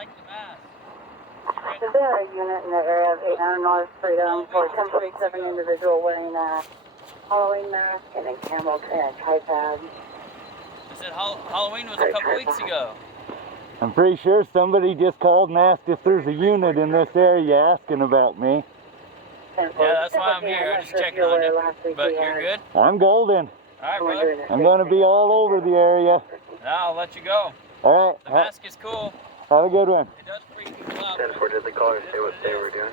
like the mask. Is there a unit in the area of 800 North Freedom for 1047 individual wearing a Halloween mask and a camel and a tripod? I said Halloween was a couple weeks ago. I'm pretty sure somebody just called and asked if there's a unit in this area asking about me. Yeah, that's why I'm here. I'm just checking on you. But you're good? I'm golden. All right, bud. I'm going to be all over the area. I'll let you go. All right. The mask is cool. Have a good one. It does freak people out. 10-4, did the caller say what they were doing?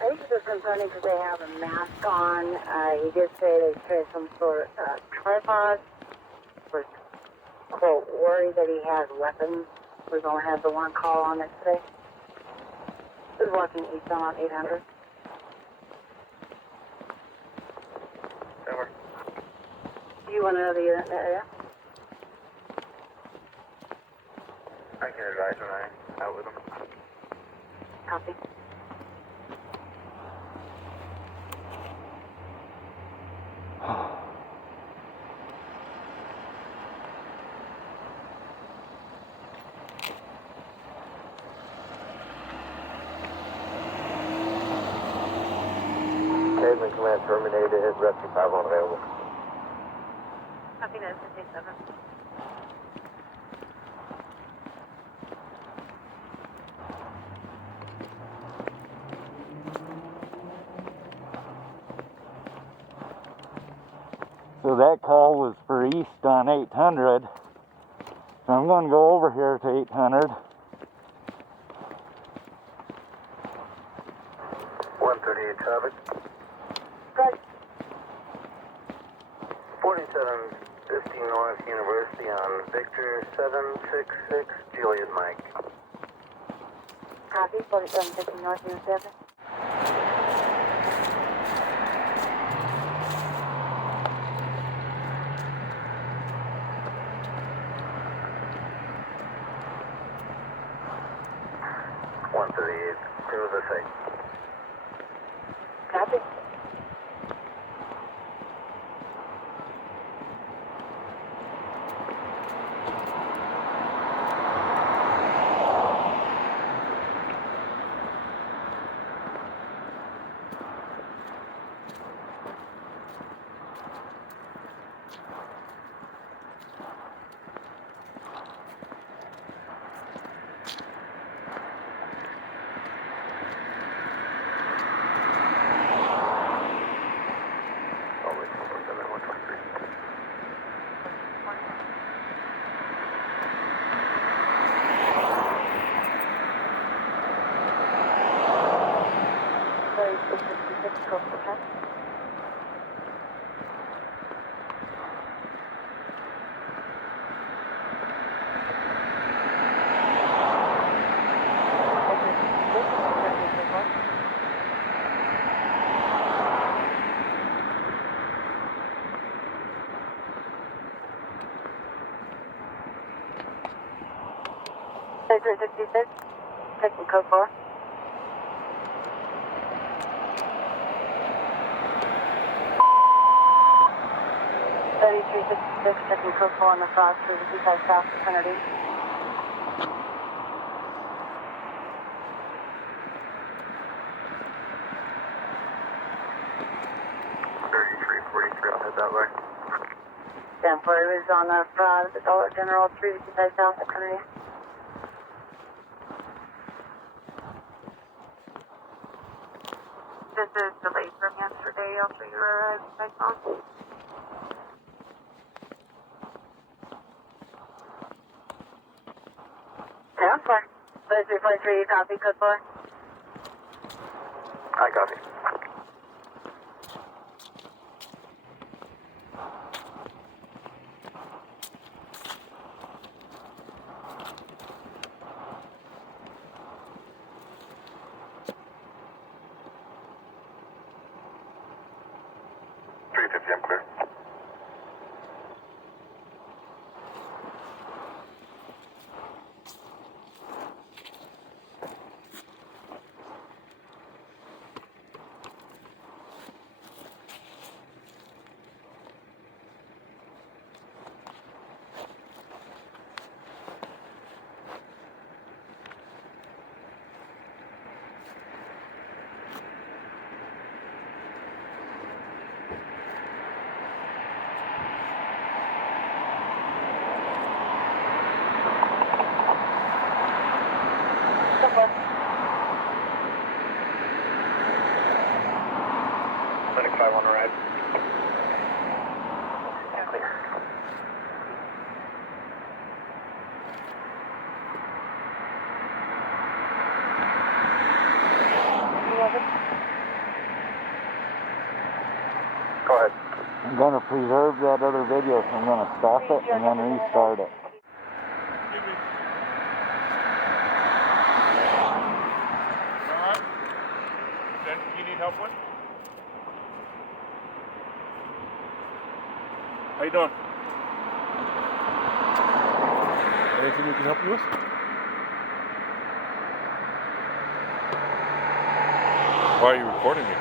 I think it's concerning because they have a mask on. He did say they carry some sort of tripod. Was, quote, worried that he has weapons. We've only had the one call on it today. He's walking eastbound on 800. Over. Do you want to know the unit in the area? I can advise when I'm out with them. Copy. Caveman command terminated, rescue 5 unavailable. Copy, 957. So that call was for east on 800. So I'm going to go over here to 800. 138 traffic. Good. 4750 North University on Victor 766, Juliet Mike. Copy, 4750 North University. To the site. Copy. Sector 66, taking code 4. Checking code 4 on the frost through the Eastside South Kennedy. I'll head that way. Stanford is on the front, the Dollar General through the Eastside South Kennedy. This is delayed from yesterday. I'll show you where my phone. Yeah, 343, you copy, code 4? I copy. I'm clear. I'm going to preserve that other video, so I'm going to stop it and then restart it. Alright. Then you need help with? How you doing? Anything we can help you with? Why are you recording me?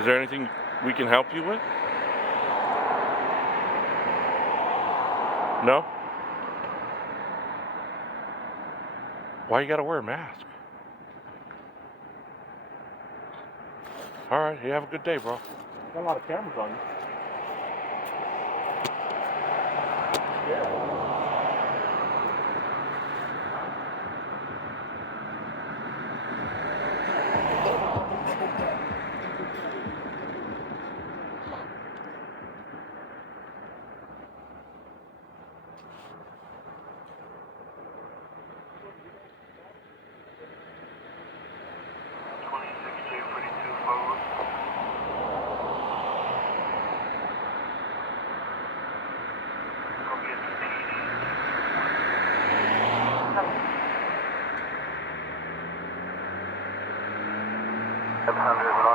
Is there anything we can help you with? No? Why you gotta wear a mask? Alright, you have a good day, bro. Got a lot of cameras on you. Yeah.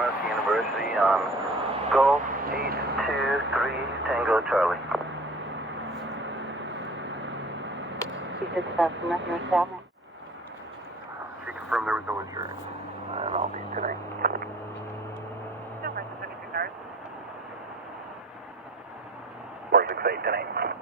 North University on Golf 823 Tango Charlie. She just has nothing to tell me. She confirmed there was no insurance. And I'll be today. Four 68 tonight.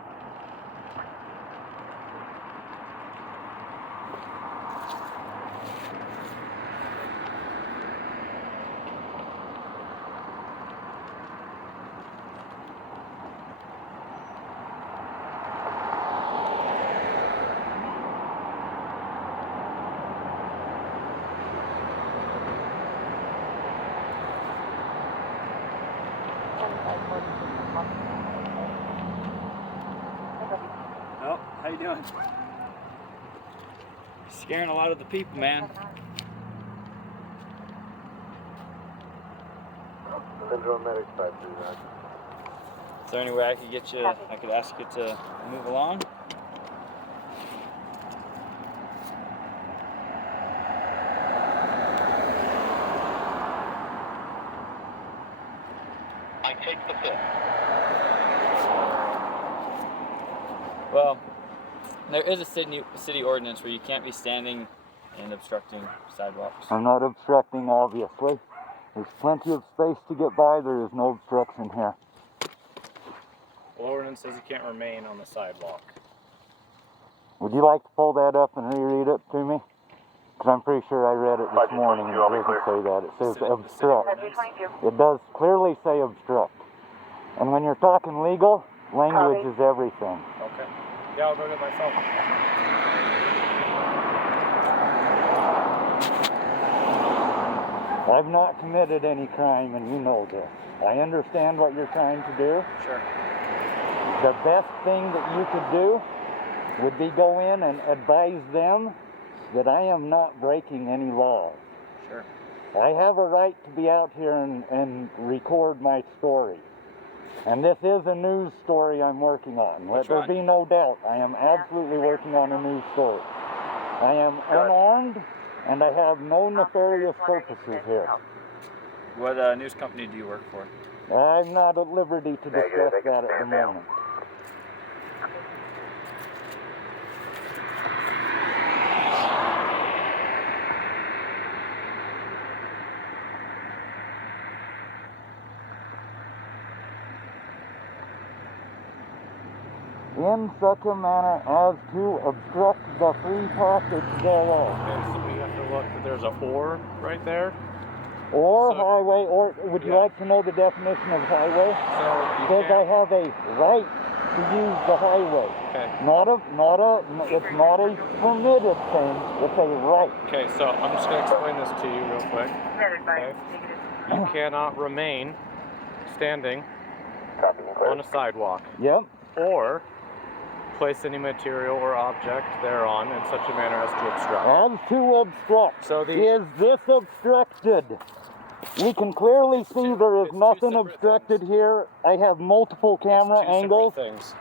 Oh, how you doing? Scaring a lot of the people, man. Syndrome medics 539. Is there any way I could get you, I could ask you to move along? I take the fifth. Well, there is a city ordinance where you can't be standing and obstructing sidewalks. I'm not obstructing, obviously. There's plenty of space to get by. There is no obstruction here. Well, ordinance says you can't remain on the sidewalk. Would you like to pull that up and reread it to me? Because I'm pretty sure I read it this morning and it doesn't say that. It says obstruct. It does clearly say obstruct. And when you're talking legal, language is everything. Okay. Yeah, I'll go get my phone. I've not committed any crime, and you know this. I understand what you're trying to do. Sure. The best thing that you could do would be go in and advise them that I am not breaking any laws. Sure. I have a right to be out here and record my story. And this is a news story I'm working on. Let there be no doubt. I am absolutely working on a news story. I am unarmed, and I have no nefarious purposes here. What news company do you work for? I'm not at liberty to discuss that at the moment. In such a manner as to obstruct the free passage thereof. Okay, so we have to look, there's a or right there. Or So- highway, or would you like to know the definition of highway? So you Because I can't, have a right to use the highway. okay. It's not a permitted thing, it's a right. Okay, so I'm just gonna explain this to you real quick. Okay. You cannot remain standing on a sidewalk Yep. or place any material or object thereon in such a manner as to obstruct. As to obstruct. So Is this obstructed? We can clearly see there is it's two nothing separate obstructed things. here. I have multiple camera It's two separate angles. things.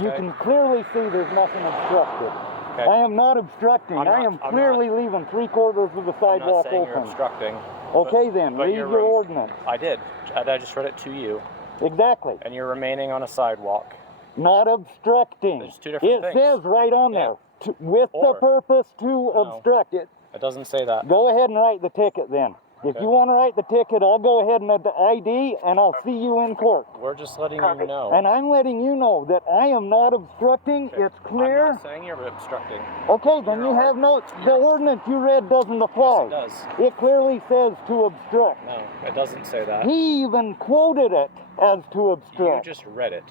You Okay. can clearly see there's nothing obstructed. Okay. I am not obstructing. I am I'm clearly leaving 3/4 of the I'm not sidewalk saying you're open. obstructing. Okay then, but read you're your rem- ordinance. I did. I just read it to you. Exactly. And you're remaining on a sidewalk. Not obstructing. There's two different It things. says right on Yeah. there, with Or. the purpose to obstruct it. It doesn't say that. Go ahead and write the ticket then. If Okay. you want to write the ticket, I'll go ahead and ID and I'll see you in court. We're just letting you know. And I'm letting you know that I am not obstructing. Okay. It's clear. I'm not saying you're obstructing. Okay, then you have no, the ordinance you read doesn't apply. Yes, it does. It clearly says to obstruct. No, it doesn't say that. He even quoted it as to You obstruct. just read it.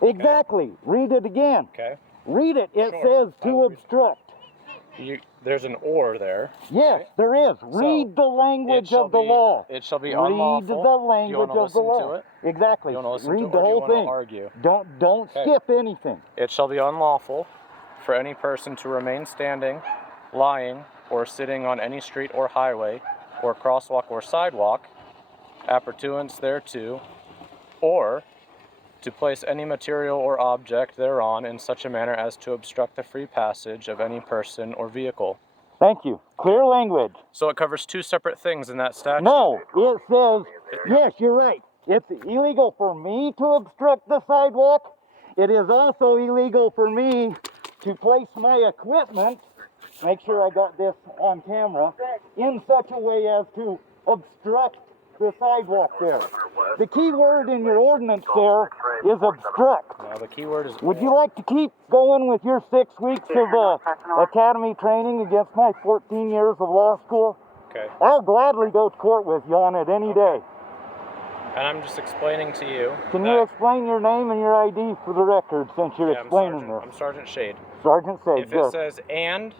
Exactly. Read it again. Okay. Read it. It Sure. says I to will read it. obstruct. There's an or there. Yes, there is. Read the language of the law. It shall be Read unlawful. the Do you language want to of the listen law. to it? Exactly. You want to listen Read to it, the or do you whole want to thing. argue? Don't Okay. skip anything. It shall be unlawful for any person to remain standing, lying, or sitting on any street or highway, or crosswalk or sidewalk, appurtenance thereto, or to place any material or object thereon in such a manner as to obstruct the free passage of any person or vehicle. Thank you. Clear language. So it covers two separate things in that statute. No, it says, yes, you're right. It's illegal for me to obstruct the sidewalk. It is also illegal for me to place my equipment, make sure I got this on camera, in such a way as to obstruct the sidewalk there. The key word in your ordinance there is obstruct. No, the key word is Would you like to keep going with your 6 weeks of academy training against my 14 years of law school? Okay. I'll gladly go to court with you on it any day. And I'm just explaining to you. Can that, you explain your name and your ID for the record since you're explaining this? I'm Sergeant Shade. Sergeant Shade, If good. it says and,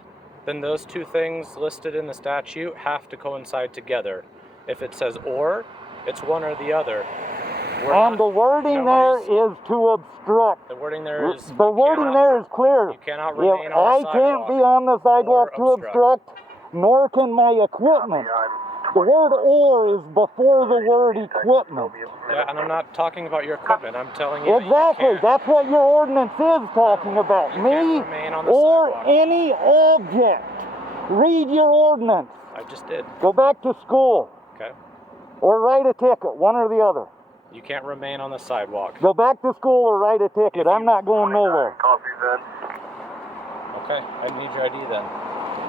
then those two things listed in the statute have to coincide together. If it says or, it's one or the other. And the wording there is to obstruct. The wording there is. The wording there is clear. You cannot remain If on the I sidewalk can't be on the sidewalk or to obstruct. obstruct, nor can my equipment. The word or is before the word equipment. Yeah, and I'm not talking about your equipment. I'm telling you. Exactly. That's what your ordinance is talking about. You Me can't remain on the or sidewalk. any object. Read your ordinance. I just did. Go back to school. Okay. Or write a ticket, one or the other. You can't remain on the sidewalk. Go back to school or write a ticket. I'm not going nowhere. Copies in. Okay. I need your ID then.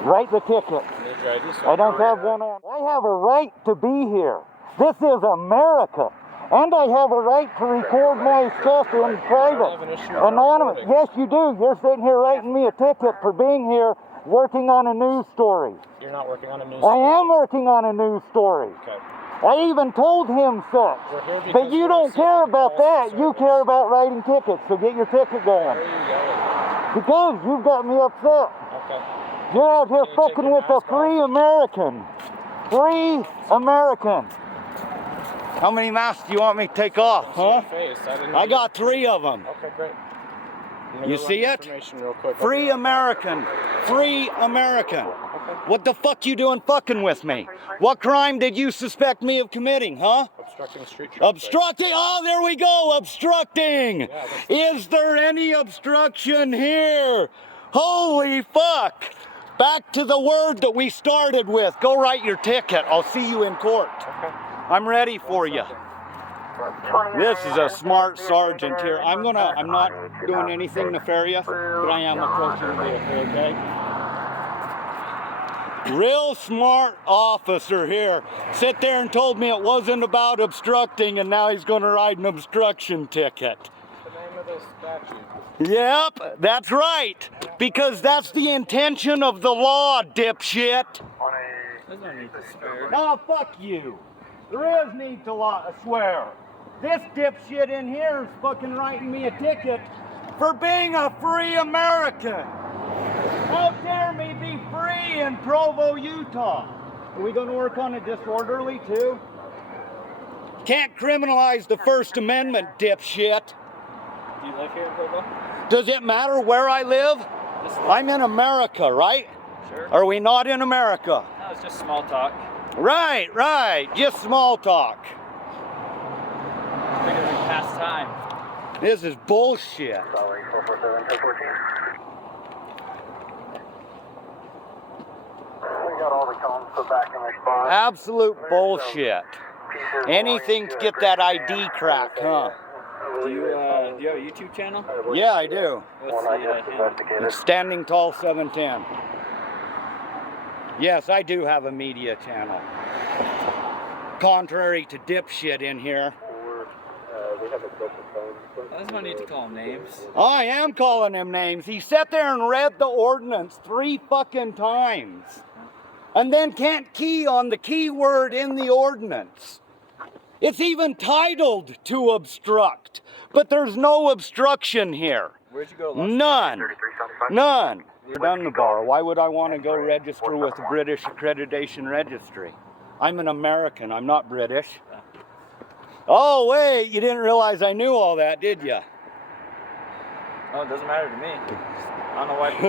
Write the ticket. I need your ID. I don't have one on. I have a right to be here. This is America. And I have a right to record my stuff in private. have an issue with Anonymous. recording. Yes, you do. You're sitting here writing me a ticket for being here working on a news story. You're not working on a news. I am working on a news story. Okay. I even told him such. We're here because But you we're don't care seeking about false that. You service. care about writing tickets, so get your ticket Why going. are you yelling? Because you've got me upset. Okay. You're out here Can you take fucking your with a mask free American. Free American. How many masks do you want me to take off, See your face. I got 3 of them. Okay, great. I'm gonna You run see it? information real quick. Free American. Free American. What the fuck you doing fucking with me? What crime did you suspect me of committing, huh? Obstructing street traffic. Obstructing? Oh, there we go. Obstructing. Is there any obstruction here? Holy fuck. Back to the word that we started with. Go write your ticket. I'll see you in court. Okay. I'm ready for you. This is a smart sergeant here. I'm not doing anything nefarious, but I am approaching the vehicle, okay? Real smart officer here. Sit there and told me it wasn't about obstructing, and now he's gonna write an obstruction ticket. The name of this statute. Yep, that's right. Because that's the intention of the law, dipshit. There's no need to swear. Oh, fuck you. There is need to swear. This dipshit in here is fucking writing me a ticket for being a free American. How dare me be free in Provo, Utah? Are we going to work on a disorderly too? Can't criminalize the First Amendment, dipshit. Do you live here in Provo? Does it matter where I live? I'm in America, right? Sure. Are we not in America? No, it's just small talk. Right. Just small talk. Figured we'd pass time. This is bullshit. Sorry, 447, 1014. We got all the cones put back in their spot. Absolute bullshit. Anything to get that ID crack, huh? Do you have a YouTube channel? Yeah, I do. What's the handle? It's StandingTall 710. Yes, I do have a media channel. Contrary to dipshit in here. There's no need to call them names. I am calling him names. He sat there and read the ordinance 3 fucking times. And then can't key on the key word in the ordinance. It's even titled to obstruct. But there's no obstruction here. Where'd you go last? None. You're done the bar. Why would I want to go register with the British Accreditation Registry? I'm an American. I'm not British. Oh, wait. You didn't realize I knew all that, did you? Oh, it doesn't matter to me. I don't know why you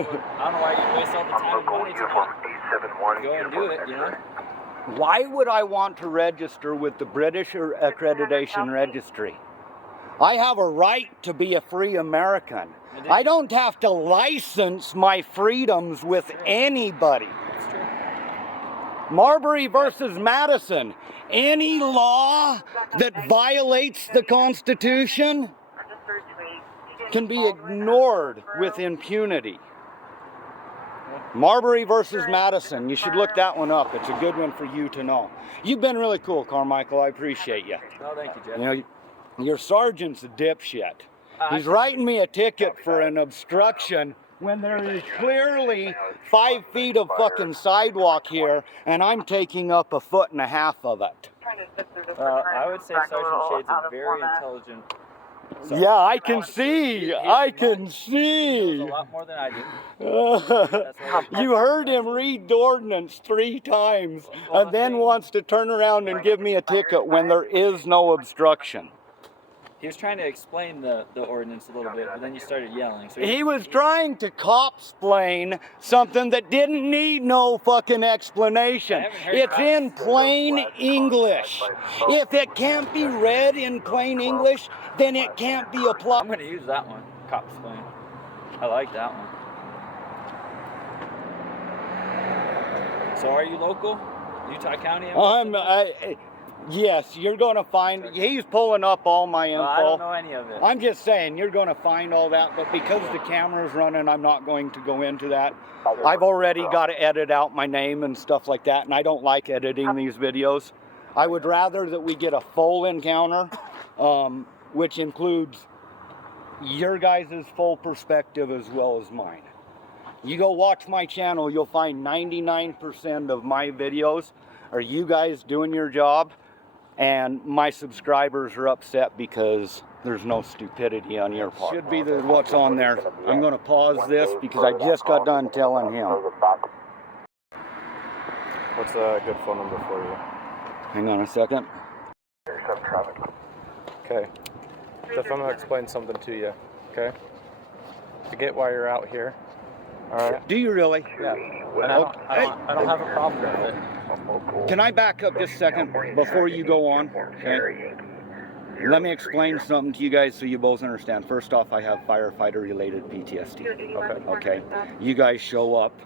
waste all the time and money to go and do it, you know? Why would I want to register with the British Accreditation Registry? I have a right to be a free American. I don't have to license my freedoms with anybody. That's true. Marbury versus Madison. Any law that violates the Constitution can be ignored with impunity. Marbury versus Madison. You should look that one up. It's a good one for you to know. You've been really cool, Carmichael. I appreciate you. Oh, thank you, Jeff. You know, your sergeant's a dipshit. He's writing me a ticket for an obstruction when there is clearly 5 feet of fucking sidewalk here, and I'm taking up 1.5 feet of it. I would say Sergeant Shade's a very intelligent. Yeah, I can see. I can He see. knows a lot more than I do. You heard him read the ordinance 3 times and then wants to turn around and give me a ticket when there is no obstruction. He was trying to explain the ordinance a little bit, but then you started yelling. So He was trying to cop-splain something that didn't need no fucking explanation. It's in plain English. If it can't be read in plain English, then it can't be I'm applied. going to use that one, Cop Explain. I like that one. So are you local? Utah County? Yes, you're going to find, he's pulling up all my info. I don't know any of it. I'm just saying, you're going to find all that, but because the camera's running, I'm not going to go into that. I've already got to edit out my name and stuff like that, and I don't like editing these videos. I would rather that we get a full encounter, which includes your guys' full perspective as well as mine. You go watch my channel, you'll find 99% of my videos are you guys doing your job, and my subscribers are upset because there's no stupidity on your part. Should be what's on there. I'm going to pause this because I just got done telling him. What's a good phone number for you? Hang on a second. Okay. Jeff, I'm going to explain something to you, okay? I get why you're out here, alright? Do you really? Yeah. And I don't have a problem with it. Can I back up just a second before you go on? Okay. Let me explain something to you guys so you both understand. First off, I have firefighter-related PTSD. Okay. You guys show up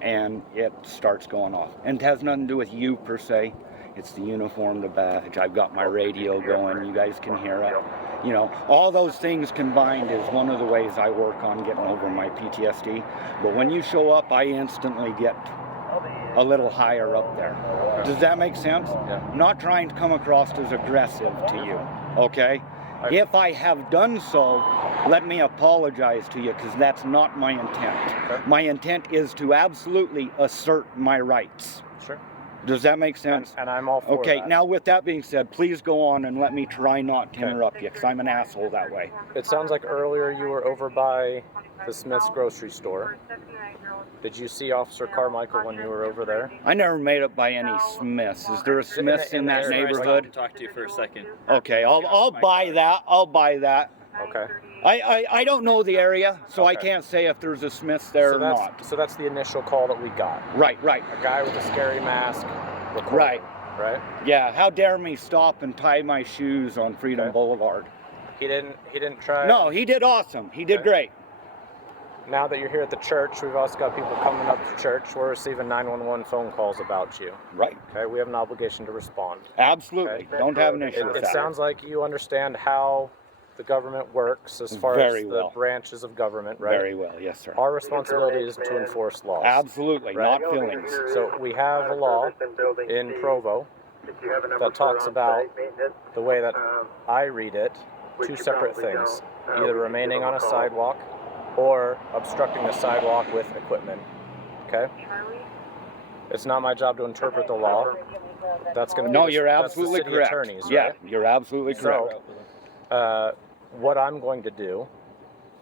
and it starts going off. And it has nothing to do with you per se. It's the uniform, the badge. I've got my radio going. You guys can hear it. You know, all those things combined is one of the ways I work on getting over my PTSD. But when you show up, I instantly get a little higher up there. Does that make sense? Yeah. I'm not trying to come across as aggressive to you, okay? If I have done so, let me apologize to you because that's not my intent. My intent is to absolutely assert my rights. Sure. Does that make sense? And I'm all for Okay, that. now with that being said, please go on and let me try not to interrupt you because I'm an asshole that way. It sounds like earlier you were over by the Smith's grocery store. Did you see Officer Carmichael when you were over there? I never made it by any Smiths. Is there a Smiths in that I neighborhood? talk to you for a second. Okay, I'll buy that. I'll buy that. Okay. I don't know the area, so I Okay. can't say if there's a Smith's there or not. So that's the initial call that we got. Right. A guy with a scary mask recording, Right. Right? Yeah, how dare me stop and tie my shoes on Freedom Okay. Boulevard? He didn't try. No, he did awesome. He did Okay. great. Now that you're here at the church, we've also got people coming up to church. We're receiving 911 phone calls about you. Right. Okay, we have an obligation to respond. Absolutely. Okay. Don't have an issue with It that. sounds like you understand how the government works as far Very as the well. branches of government, right? Very well, yes, sir. Our responsibility is to enforce laws. Absolutely, Right. not feelings. So we have a law in Provo that talks about the way that I read it, two separate things, either remaining on a sidewalk or obstructing the sidewalk with equipment, okay? It's not my job to interpret the law. That's going to be No, the, you're that's absolutely the city correct. attorneys, Yeah, right? you're absolutely correct. So, what I'm going to do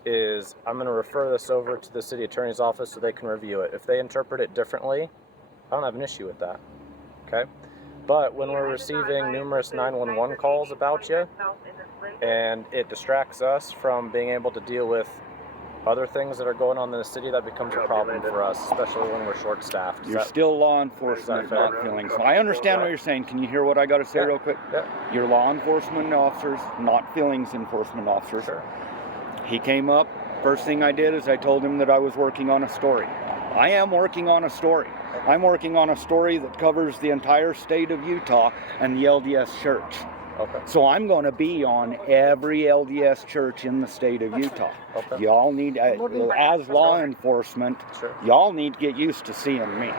is I'm going to refer this over to the city attorney's office so they can review it. If they interpret it differently, I don't have an issue with that, okay? But when we're receiving numerous 911 calls about you, and it distracts us from being able to deal with other things that are going on in the city, that becomes a problem for us, especially when we're short-staffed. You're still law enforcement, fair? not feelings. I understand what you're saying. Can you hear what I got to say Yeah. real quick? Yeah. You're law enforcement officers, not feelings enforcement officers. Sure. He came up. First thing I did is I told him that I was working on a story. I am working on a story. I'm working on a story that covers the entire state of Utah and the LDS Church. Okay. So I'm going to be on every LDS church in the state of Utah. Okay. Y'all need, as law enforcement, Sure. y'all need to get used to seeing me.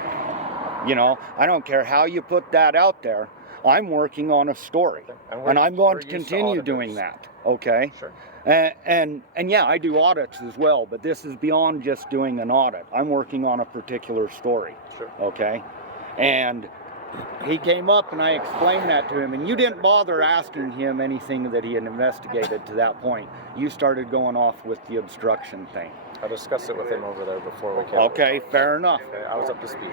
You know, I don't care how you put that out there. I'm working on a story, and I'm going to continue doing that. Okay. Sure. And yeah, I do audits as well, but this is beyond just doing an audit. I'm working on a particular story. Sure. Okay. And he came up and I explained that to him, and you didn't bother asking him anything that he had investigated to that point. You started going off with the obstruction thing. I discussed it with him over there before we came. Okay, fair enough. Okay, I was up to speed.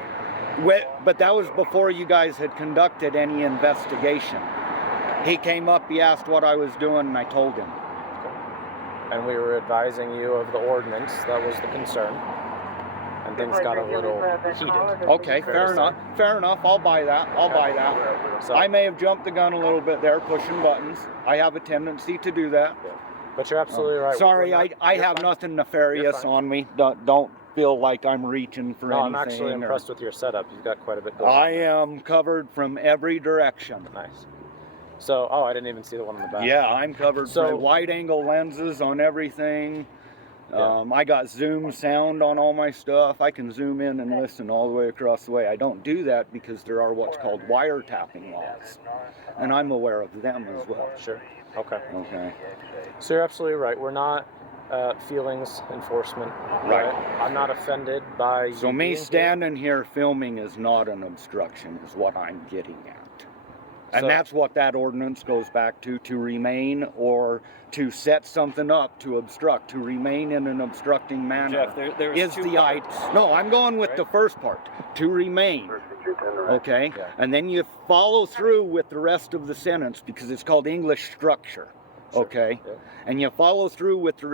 But that was before you guys had conducted any investigation. He came up, he asked what I was doing, and I told him. And we were advising you of the ordinance. That was the concern. And things got a little heated. Okay, fair enough. Fair enough. I'll buy that. I'll buy that. So, I may have jumped the gun a little bit there, pushing buttons. I have a tendency to do that. but you're absolutely right. Sorry, We're not- I you're have fine. nothing You're nefarious fine. on me. Don't feel like I'm reaching for No, anything. I'm actually or- impressed with your setup. You've got quite a bit going on. I am covered from every direction. Nice. So, oh, I didn't even see the one in the back. Yeah, I'm covered So- from wide angle lenses on everything. I got zoom sound on all my stuff. I can zoom in and listen all the way across the way. I don't do that because there are what's called wiretapping laws, and I'm aware of them as well. Sure. Okay. Okay. So you're absolutely right. We're not feelings enforcement. Right. I'm not offended by you So me being here. standing here filming is not an obstruction, is what I'm getting at. And So- that's what that ordinance goes back to remain or to set something up to obstruct, to remain in an obstructing manner. Jeff, there's is two the parts. No, I'm going with right? the first part, to remain. Okay? Yeah. And then you follow through with the rest of the sentence because it's called English structure. Sure. Okay? Yeah. And you follow through with the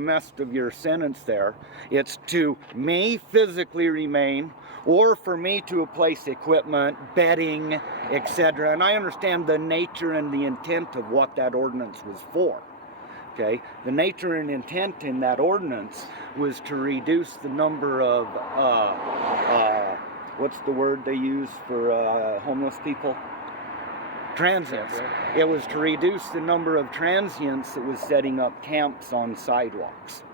rest of your sentence there. It's to may physically remain, or for me to place equipment, bedding, etc. And I understand the nature and the intent of what that ordinance was for. Okay? The nature and intent in that ordinance was to reduce the number of, what's the word they use for homeless people? Transients. It was to reduce the number of transients that was setting up camps on sidewalks.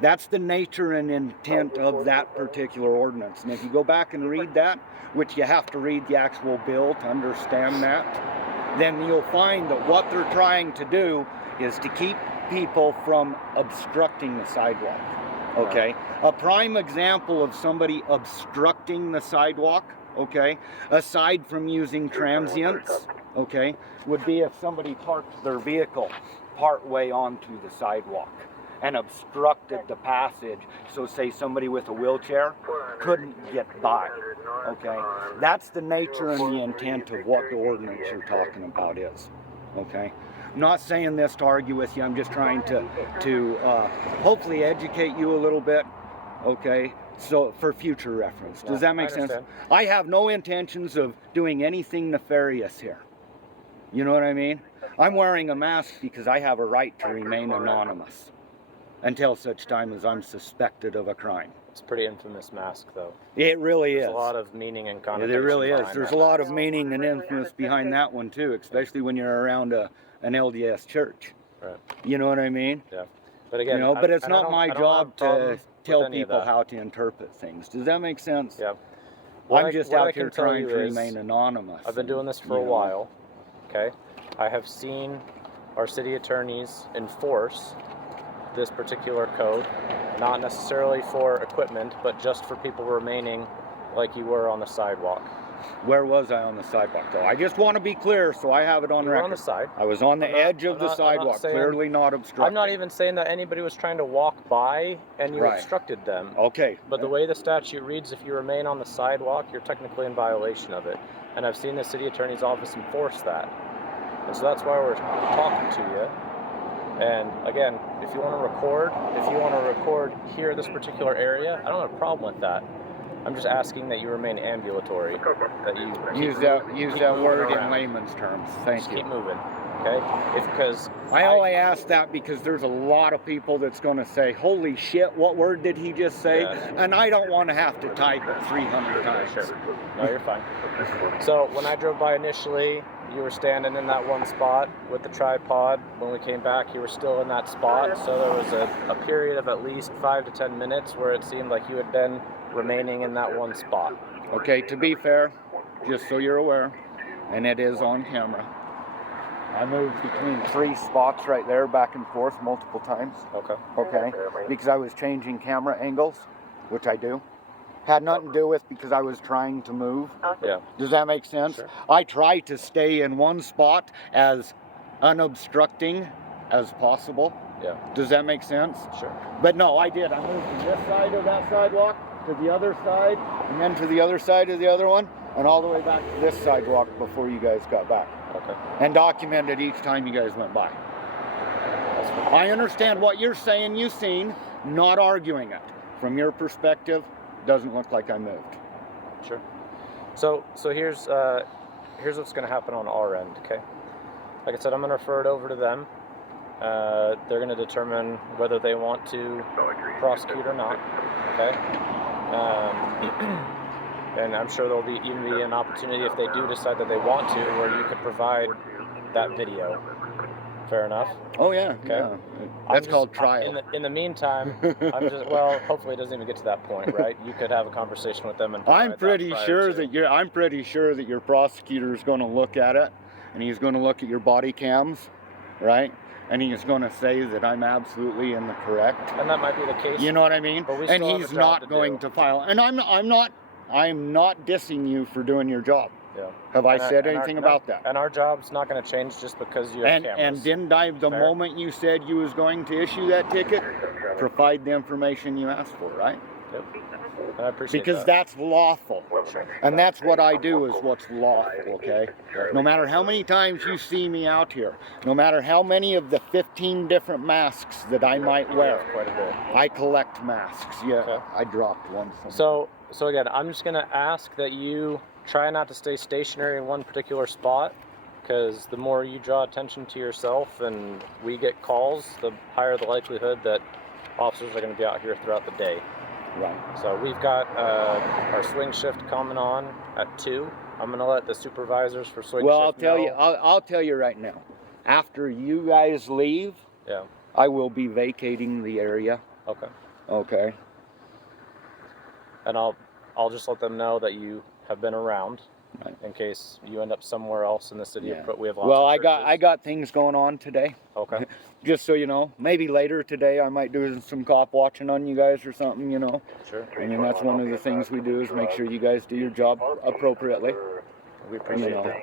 That's the nature and intent of that particular ordinance. And if you go back and read that, which you have to read the actual bill to understand that, then you'll find that what they're trying to do is to keep people from obstructing the sidewalk. Okay? A prime example of somebody obstructing the sidewalk, okay, aside from using transients, okay, would be if somebody parked their vehicle part way onto the sidewalk and obstructed the passage. So say somebody with a wheelchair couldn't get by, okay? That's the nature and the intent of what the ordinance you're talking about is, okay? I'm not saying this to argue with you. I'm just trying to hopefully educate you a little bit. okay? So for future reference. Does Yeah, that make I sense? understand. I have no intentions of doing anything nefarious here. You know what I mean? I'm wearing a mask because I have a right to remain anonymous until such time as I'm suspected of a crime. It's a pretty infamous mask, though. It really is. There's a lot of meaning and Yeah, connotation. there really is. behind There's that a lot of mask. meaning and influence behind that one too, especially when you're around an LDS church. Right. You know what I mean? Yeah. But again, You know, but it's and I not don't- my I don't have job a problem to tell with any of people that. how to interpret things. Does that make sense? Yeah. I'm just what I out here can tell trying you to is, remain anonymous. I've been and, doing this for you a know, while. Okay. I have seen our city attorneys enforce this particular code, not necessarily for equipment, but just for people remaining like you were on the sidewalk. Where was I on the sidewalk though? I just want to be clear so I have it on You were record. on the side. I was on the I'm not- edge of I'm the not sidewalk, saying- clearly not obstructing. I'm not even saying that anybody was trying to walk by and you Right. obstructed them. Okay. But the way the statute reads, if you remain on the sidewalk, you're technically in violation of it. And I've seen the city attorney's office enforce that. And so that's why we're talking to you. And again, if you want to record here, this particular area, I don't have a problem with that. I'm just asking that you remain ambulatory, that you Use keep that moving word in around. layman's terms. Thank Just you. keep moving, okay? Because I only ask that because there's a lot of people that's going to say, holy shit, what word did he just say? Yeah. And I don't want to have to type it 300 times. Sure. No, you're fine. So when I drove by initially, you were standing in that one spot with the tripod. When we came back, you were still in that spot. So there was a period of at least 5 to 10 minutes where it seemed like you had been remaining in that one spot. Okay, to be fair, just so you're aware, and it is on camera, I moved between 3 spots right there, back and forth multiple times. Okay. Okay, because I was changing camera angles, which I do. Had nothing to do with because I was trying to move. Yeah. Does that make sense? Sure. I try to stay in one spot as unobstructing as possible. Yeah. Does that make sense? Sure. But no, I did. I moved from this side of that sidewalk to the other side, and then to the other side of the other one, and all the way back to this sidewalk before you guys got back. Okay. And documented each time you guys went by. That's fine. I understand what you're saying you've seen, not arguing it. From your perspective, doesn't look like I moved. Sure. So here's what's going to happen on our end. Okay. Like I said, I'm going to refer it over to them. They're going to determine whether they want to prosecute or not. Okay. And I'm sure there'll even be an opportunity if they do decide that they want to, where you could provide that video. Fair enough. Oh yeah, Okay. yeah. That's called trial. In the meantime, I'm just hopefully it doesn't even get to that point, right? You could have a conversation with them and provide I'm that pretty prior sure to. that I'm pretty sure that your prosecutor is going to look at it, and he's going to look at your body cams, right? And he's going to say that I'm absolutely in the correct. And that might be the case. You know what I mean? But we And still have he's a job not to going do. to file. And I'm not dissing you for doing your job. Yeah. Have I And said and anything no, about that? And our job's not going to change just because you have cameras. And didn't I, the Fair. moment you said you was going to issue that ticket, provide the information you asked for, right? Yep. And I appreciate Because that. that's lawful. Sure. And that's what I do is what's lawful, okay? No matter how many times you see me out here, no matter how many of the 15 different masks that I might wear, Quite a bit. I collect masks. Yeah, Okay. I dropped one. So again, I'm just going to ask that you try not to stay stationary in one particular spot, because the more you draw attention to yourself and we get calls, the higher the likelihood that officers are going to be out here throughout the day. Right. So we've got our swing shift coming on at 2. I'm going to let the supervisors for swing Well, shift know. I'll tell you right now. After you guys leave, Yeah. I will be vacating the area. Okay. Okay. And I'll just let them know that you have been around, Right. in case you end up somewhere else in the city. Yeah. We have lots Well, of I got things going on today. Okay. Just so you know, maybe later today I might do some cop watching on you guys or something, you know. Sure. I mean, that's one of the things we do is make sure you guys do your job appropriately. We appreciate You know. that.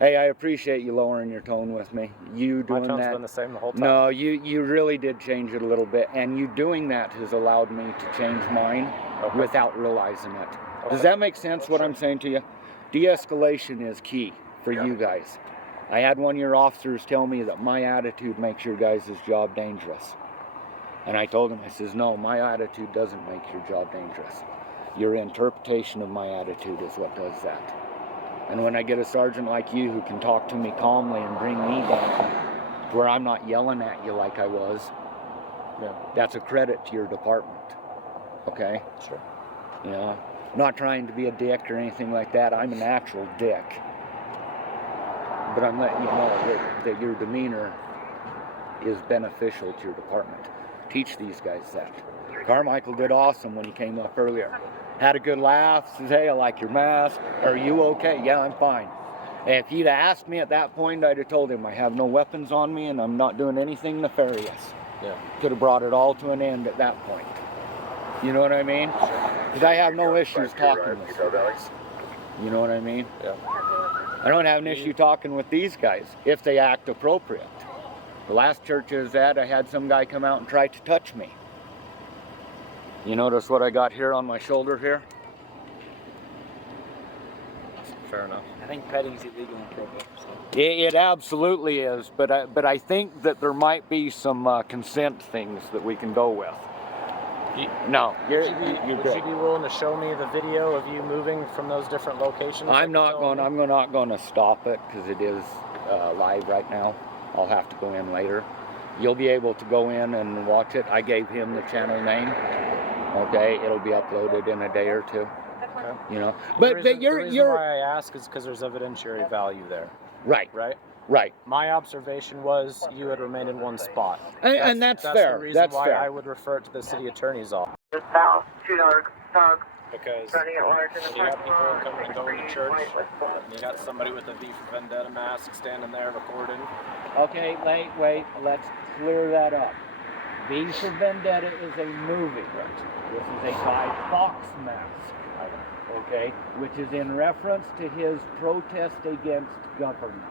Hey, I appreciate you lowering your tone with me. You My doing tone's that. been the same the whole time. No, you really did change it a little bit, and you doing that has allowed me to change mine Okay. without realizing it. Okay. Does that make sense what I'm saying to you? De-escalation is key for you guys. I had one of your officers tell me that my attitude makes your guys' job dangerous. And I told him, I says, no, my attitude doesn't make your job dangerous. Your interpretation of my attitude is what does that. And when I get a sergeant like you who can talk to me calmly and bring me down to where I'm not yelling at you like I was, that's a credit to your department. Okay? Sure. You know, I'm not trying to be a dick or anything like that. I'm an actual dick. But I'm letting you know that your demeanor is beneficial to your department. Teach these guys that. Carmichael did awesome when he came up earlier. Had a good laugh, says, hey, I like your mask. Are you okay? Yeah, I'm fine. If he'd asked me at that point, I'd have told him I have no weapons on me and I'm not doing anything nefarious. Yeah. Could have brought it all to an end at that point. You know what I mean? Because I have no issues talking with you guys. You know what I mean? Yeah. I don't have an issue talking with these guys if they act appropriate. The last church I was at, I had some guy come out and try to touch me. You notice what I got here on my shoulder here? Fair enough. I think petting's illegal in Provo. So. It absolutely is, but I think that there might be some consent things that we can go with. No, you're Would you good. be willing to show me the video of you moving from those different locations? I'm not going to stop it because it is live right now. I'll have to go in later. You'll be able to go in and watch it. I gave him the channel name. Okay, it'll be uploaded in a day or two. Okay. You know, The reason why I ask is because there's evidentiary value there. Right. Right. My observation was you had remained in one spot. And that's fair. The reason That's why fair. I would refer it to the city attorney's office. The south, 2 dogs, Because starting at large in the you have parking people lot. coming and going to church, and you got somebody with a V for Vendetta mask standing there recording. Okay, wait, let's clear that up. V for Vendetta is a movie. This is a Guy Fawkes mask, okay, which is in reference to his protest against government,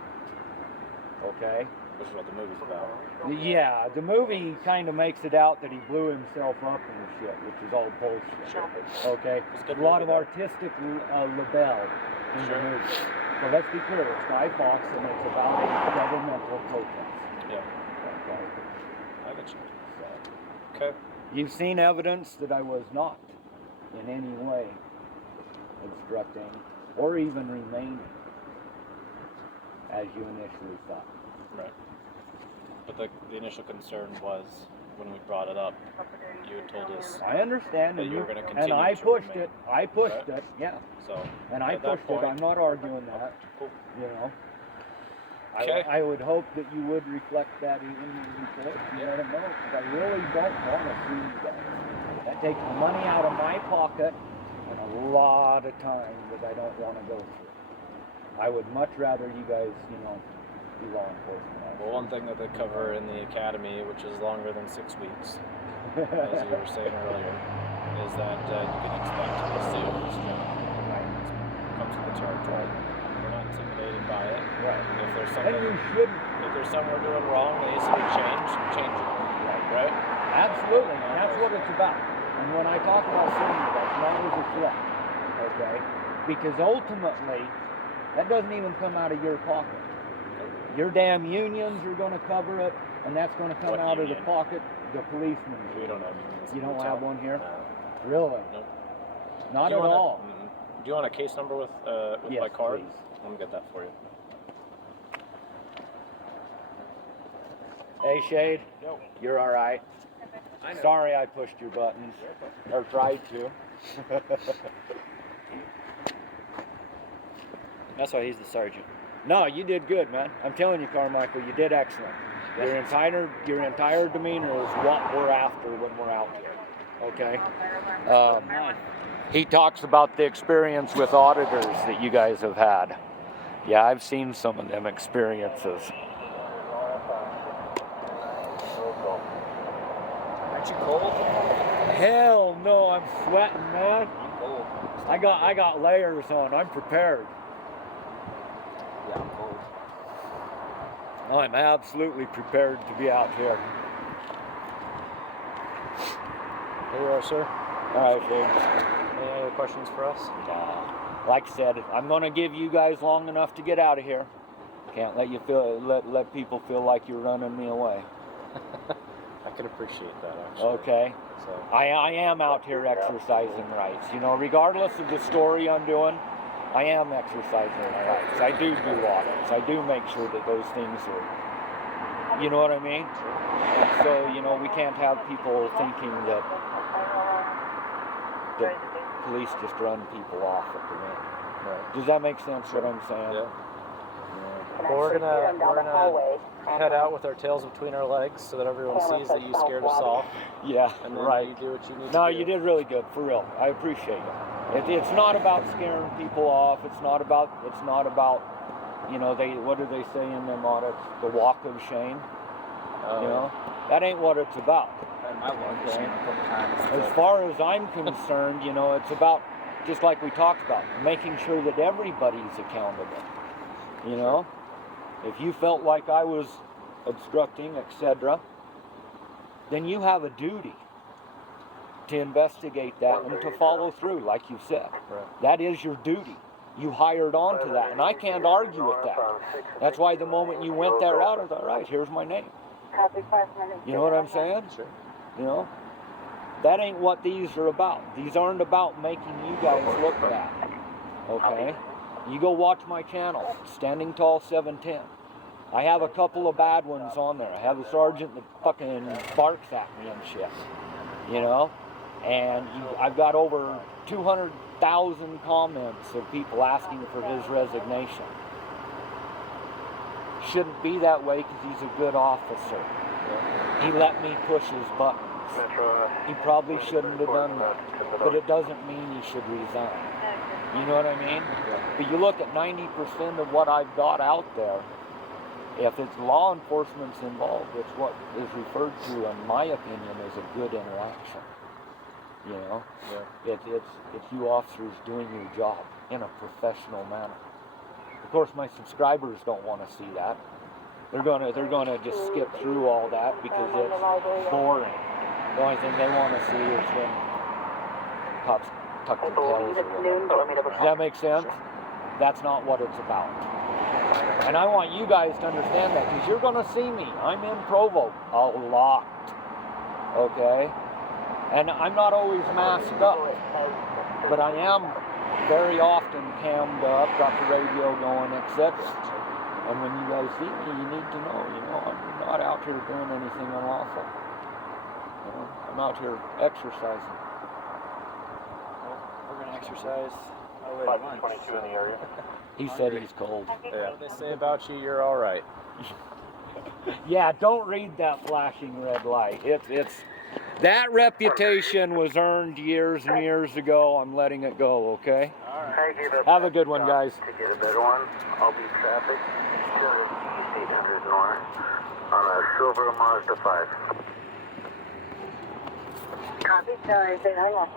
okay? Which is what the movie's about. Yeah, the movie kind of makes it out that he blew himself up and shit, which is all bullshit, okay? A lot of artistic libel in the movie. So let's be clear, it's Guy Fawkes and it's about a governmental protest. Yeah. Okay. I get you. Okay. You've seen evidence that I was not in any way obstructing or even remaining as you initially thought. Right. But the initial concern was when we brought it up, you had told us I understand, that and you were going to continue and I to pushed remain. it. I pushed Right. it, yeah. So, And I at that pushed point, it. I'm not arguing that. Cool. You know. Okay. I would hope that you would reflect that in your report and let them know, because I really don't want to see you guys. That takes money out of my pocket and a lot of time that I don't want to go through. I would much rather you guys, you know, be law enforcement. Well, one thing that they cover in the academy, which is longer than 6 weeks, as you were saying earlier, is that you can expect to see over restraint when it comes to the territory. We're not intimidated by it. Right. If there's And something, you shouldn't. if there's something we're doing wrong that needs to be changed, change it. Right? Absolutely, and that's what it's about. And when I talk about seeing you, that's not as a threat, okay? Because ultimately, that doesn't even come out of your pocket. Your damn unions are going to cover it, and that's going to come What out of union? the pocket, the policemen. We don't have unions. You don't Utah. have one here? No. Really? Nope. Not Do you at wanna- all. Do you want a case number with Yes, my card? please. Let me get that for you. Hey, Shade, Yo. you're all right. I know. Sorry I pushed your buttons, or tried to. That's why he's the sergeant. No, you did good, man. I'm telling you, Carmichael, you did excellent. Your entire demeanor is what we're after when we're out here. Okay? He talks about the experience with auditors that you guys have had. Yeah, I've seen some of them experiences. Aren't you cold? Hell no, I'm sweating, man. I'm cold. I got layers on. I'm prepared. Yeah, I'm cold. I'm absolutely prepared to be out here. Here you are, sir. All right, Big. Any other questions for us? Like I said, I'm gonna give you guys long enough to get out of here. Can't let you let people feel like you're running me away. I can appreciate that, actually. Okay. So, I am out here exercising rights. You know, regardless of the story I'm doing, I am exercising my rights. I do audits. I do make sure that those things are, you know what I mean? So, you know, we can't have people thinking that police just run people off at the end. right. Does that make sense what I'm saying? Yeah. Well, we're gonna head out with our tails between our legs so that everyone sees that you scared us off. Yeah, And then right. you do what you need No, to do. you did really good, for real. I appreciate it. It's not about scaring people off. It's not about, you know, what do they say in them audits? The walk of shame. Oh, You know, that ain't what it's about. And my walk of shame a couple times. As far as I'm concerned, you know, it's about, just like we talked about, making sure that everybody's accountable. You know, if you felt like I was obstructing, etc., then you have a duty to investigate that and to follow through, like you said. Right. That is your duty. You hired on to that, and I can't argue with that. That's why the moment you went that route, I was all right, here's my name. Copy 5 minutes. You know what I'm saying? Sure. You know? That ain't what these are about. These aren't about making you guys look bad. Okay? You go watch my channel, StandingTall 710. I have a couple of bad ones on there. I have a sergeant that fucking barks at me and shit. You know? And I've got over 200,000 comments of people asking for his resignation. Shouldn't be that way because he's a good officer. He let me push his buttons. He probably shouldn't have done that. But it doesn't mean he should resign. You know what I mean? But you look at 90% of what I've got out there, if it's law enforcement's involved, it's what is referred to, in my opinion, as a good interaction. You know? Yeah. It's you officers doing your job in a professional manner. Of course, my subscribers don't want to see that. They're gonna just skip through all that because it's boring. The only thing they want to see is when cops tuck their tails. Does that make sense? That's not what it's about. And I want you guys to understand that because you're gonna see me. I'm in Provo a lot. Okay? And I'm not always masked up, but I am very often cammed up, got the radio going, etc. And when you guys see me, you need to know, you know, I'm not out here doing anything unlawful. You know, I'm out here exercising. Well, we're gonna exercise our way to lunch. 522 in the area. He said he's cold. Yeah. What they say about you, you're all right. Yeah, don't read that flashing red light. It's that reputation was earned years and years ago. I'm letting it go, okay? Have a good one, guys. To get a better one, I'll be traffic 800 north on a silver Mazda 5. Copy, sorry, say hang on.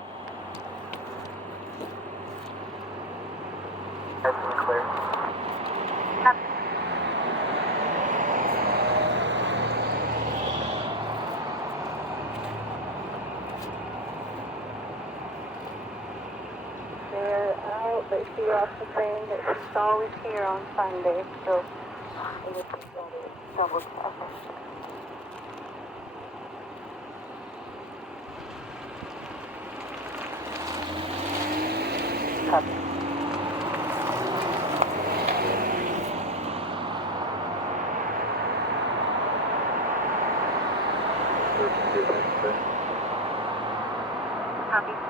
Everything clear? They're out, but she also saying that she's always here on Sunday, so I guess we gotta double check. Copy. Copy.